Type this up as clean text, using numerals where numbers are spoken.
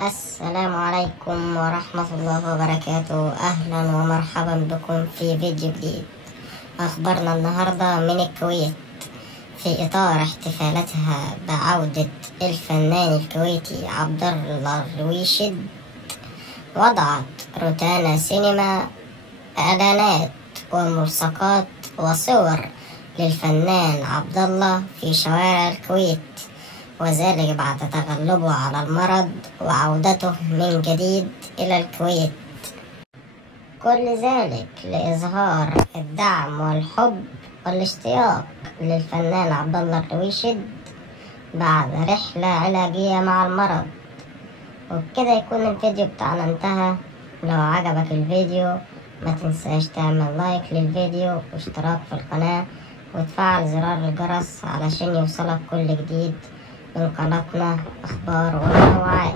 السلام عليكم ورحمة الله وبركاته. أهلا ومرحبا بكم في فيديو جديد. أخبرنا النهاردة من الكويت في إطار احتفالاتها بعودة الفنان الكويتي عبد الله الرويشد. وضعت روتانا سينما إعلانات وملصقات وصور للفنان عبد الله في شوارع الكويت، وذلك بعد تغلبه على المرض وعودته من جديد إلى الكويت. كل ذلك لإظهار الدعم والحب والاشتياق للفنان عبد الله الرويشد بعد رحلة علاجية مع المرض. وبكده يكون الفيديو بتاعنا انتهى. لو عجبك الفيديو ما تنساش تعمل لايك للفيديو واشتراك في القناة وتفعل زرار الجرس علشان يوصلك كل جديد من قناتنا أخبار وموعد.